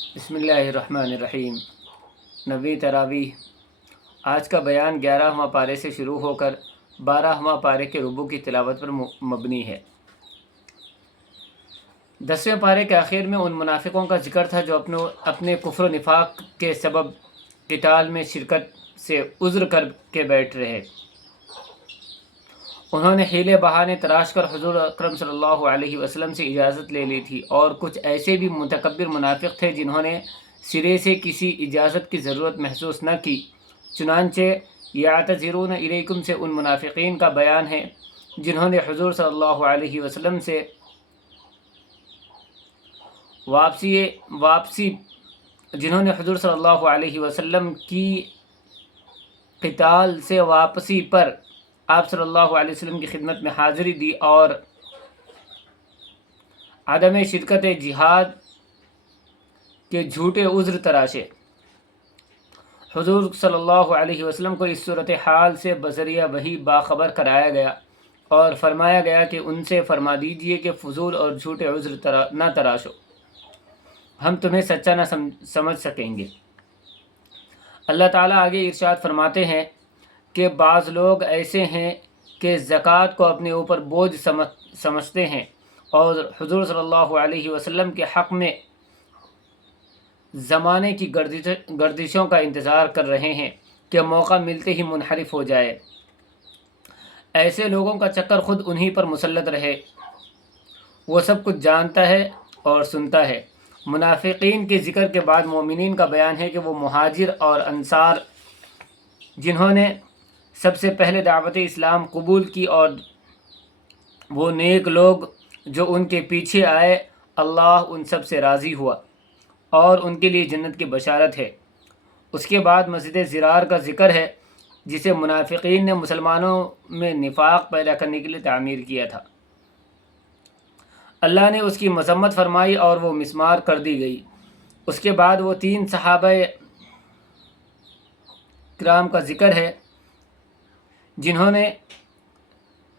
بسم اللہ الرحمن الرحیم۔ نویں تراویح۔ آج کا بیان 11واں پارے سے شروع ہو کر 12واں پارے کے ربوع کی تلاوت پر مبنی ہے۔ 10ویں پارے کے آخر میں ان منافقوں کا ذکر تھا جو اپنے کفر و نفاق کے سبب قتال میں شرکت سے عذر کر کے بیٹھ رہے۔ انہوں نے حیلے بہانے تراش کر حضور اکرم صلی اللہ علیہ وسلم سے اجازت لے لی تھی، اور کچھ ایسے بھی متکبر منافق تھے جنہوں نے سرے سے کسی اجازت کی ضرورت محسوس نہ کی۔ چنانچہ یعتذرون الیکم سے ان منافقین کا بیان ہے جنہوں نے حضور صلی اللہ علیہ وسلم سے کی قتال سے واپسی پر آپ صلی اللہ علیہ وسلم کی خدمت میں حاضری دی اور عدم شرکت جہاد کے جھوٹے عذر تراشے۔ حضور صلی اللہ علیہ وسلم کو اس صورتحال سے بذریعہ وحی باخبر کرایا گیا اور فرمایا گیا کہ ان سے فرما دیجئے کہ فضول اور جھوٹے عذر نہ تراشو، ہم تمہیں سچا نہ سمجھ سکیں گے۔ اللہ تعالیٰ آگے ارشاد فرماتے ہیں کہ بعض لوگ ایسے ہیں کہ زکوٰۃ کو اپنے اوپر بوجھ سمجھتے ہیں اور حضور صلی اللہ علیہ وسلم کے حق میں زمانے کی گردشوں کا انتظار کر رہے ہیں کہ موقع ملتے ہی منحرف ہو جائے۔ ایسے لوگوں کا چکر خود انہی پر مسلط رہے، وہ سب کچھ جانتا ہے اور سنتا ہے۔ منافقین کے ذکر کے بعد مومنین کا بیان ہے کہ وہ مہاجر اور انصار جنہوں نے سب سے پہلے دعوت اسلام قبول کی اور وہ نیک لوگ جو ان کے پیچھے آئے، اللہ ان سب سے راضی ہوا اور ان کے لیے جنت کی بشارت ہے۔ اس کے بعد مسجد ضرار کا ذکر ہے جسے منافقین نے مسلمانوں میں نفاق پیدا کرنے کے لیے تعمیر کیا تھا۔ اللہ نے اس کی مذمت فرمائی اور وہ مسمار کر دی گئی۔ اس کے بعد وہ 3 صحابہ کرام کا ذکر ہے جنہوں نے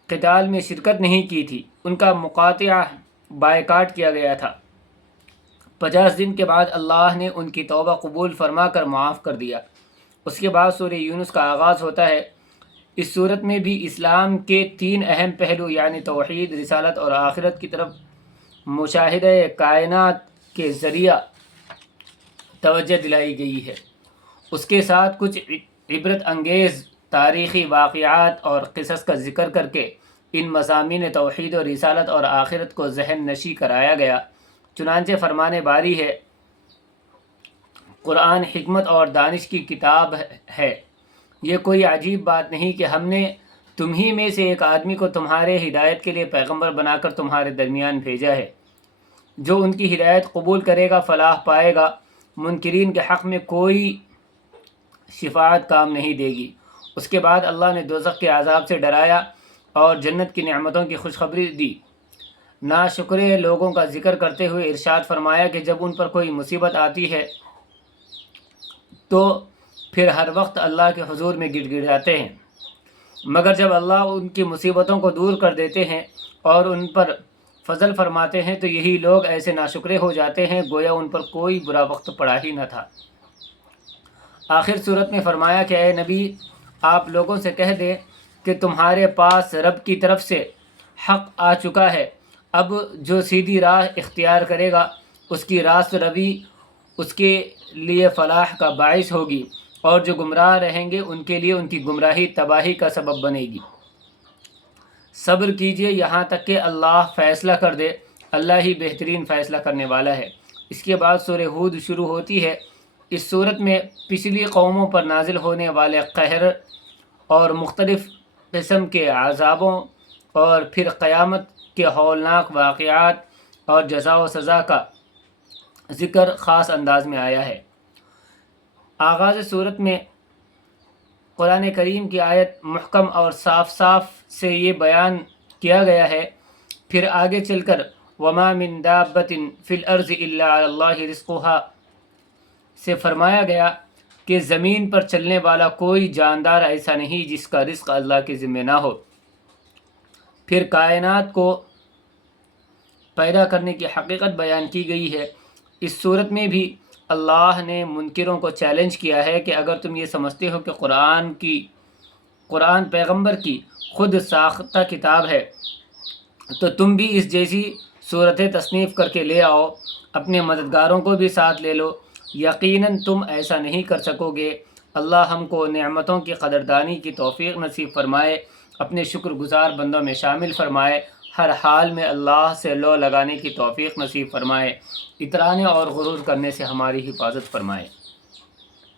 قتال میں شرکت نہیں کی تھی، ان کا مقاطعہ بائیکاٹ کیا گیا تھا۔ 50 دن کے بعد اللہ نے ان کی توبہ قبول فرما کر معاف کر دیا۔ اس کے بعد سورہ یونس کا آغاز ہوتا ہے۔ اس صورت میں بھی اسلام کے 3 اہم پہلو یعنی توحید، رسالت اور آخرت کی طرف مشاہدہ کائنات کے ذریعہ توجہ دلائی گئی ہے۔ اس کے ساتھ کچھ عبرت انگیز تاریخی واقعات اور قصص کا ذکر کر کے ان مضامین توحید و رسالت اور آخرت کو ذہن نشی کرایا گیا۔ چنانچہ فرمان باری ہے، قرآن حکمت اور دانش کی کتاب ہے، یہ کوئی عجیب بات نہیں کہ ہم نے تمہیں میں سے ایک آدمی کو تمہارے ہدایت کے لیے پیغمبر بنا کر تمہارے درمیان بھیجا ہے۔ جو ان کی ہدایت قبول کرے گا فلاح پائے گا، منکرین کے حق میں کوئی شفاعت کام نہیں دے گی۔ اس کے بعد اللہ نے دوزخ کے عذاب سے ڈرایا اور جنت کی نعمتوں کی خوشخبری دی۔ ناشکرے لوگوں کا ذکر کرتے ہوئے ارشاد فرمایا کہ جب ان پر کوئی مصیبت آتی ہے تو پھر ہر وقت اللہ کے حضور میں گڑ گڑاتے ہیں، مگر جب اللہ ان کی مصیبتوں کو دور کر دیتے ہیں اور ان پر فضل فرماتے ہیں تو یہی لوگ ایسے ناشکرے ہو جاتے ہیں گویا ان پر کوئی برا وقت پڑا ہی نہ تھا۔ آخر صورت میں فرمایا کہ اے نبی، آپ لوگوں سے کہہ دیں کہ تمہارے پاس رب کی طرف سے حق آ چکا ہے، اب جو سیدھی راہ اختیار کرے گا اس کی راست روی اس کے لیے فلاح کا باعث ہوگی، اور جو گمراہ رہیں گے ان کے لیے ان کی گمراہی تباہی کا سبب بنے گی۔ صبر کیجئے یہاں تک کہ اللہ فیصلہ کر دے، اللہ ہی بہترین فیصلہ کرنے والا ہے۔ اس کے بعد سورہ ہود شروع ہوتی ہے۔ اس صورت میں پچھلی قوموں پر نازل ہونے والے قہر اور مختلف قسم کے عذابوں اور پھر قیامت کے ہولناک واقعات اور جزا و سزا کا ذکر خاص انداز میں آیا ہے۔ آغاز صورت میں قرآن کریم کی آیت محکم اور صاف سے یہ بیان کیا گیا ہے، پھر آگے چل کر وَمَا مِن دَابَّةٍ فِي الْأَرْضِ إِلَّا عَلَى اللَّهِ رِزْقُهَا سے فرمایا گیا کہ زمین پر چلنے والا کوئی جاندار ایسا نہیں جس کا رزق اللہ کے ذمہ نہ ہو۔ پھر کائنات کو پیدا کرنے کی حقیقت بیان کی گئی ہے۔ اس صورت میں بھی اللہ نے منکروں کو چیلنج کیا ہے کہ اگر تم یہ سمجھتے ہو کہ قرآن پیغمبر کی خود ساختہ کتاب ہے تو تم بھی اس جیسی صورتیں تصنیف کر کے لے آؤ، اپنے مددگاروں کو بھی ساتھ لے لو، یقیناً تم ایسا نہیں کر سکو گے۔ اللہ ہم کو نعمتوں کی قدردانی کی توفیق نصیب فرمائے، اپنے شکر گزار بندوں میں شامل فرمائے، ہر حال میں اللہ سے لو لگانے کی توفیق نصیب فرمائے، اترانے اور غرور کرنے سے ہماری حفاظت فرمائے۔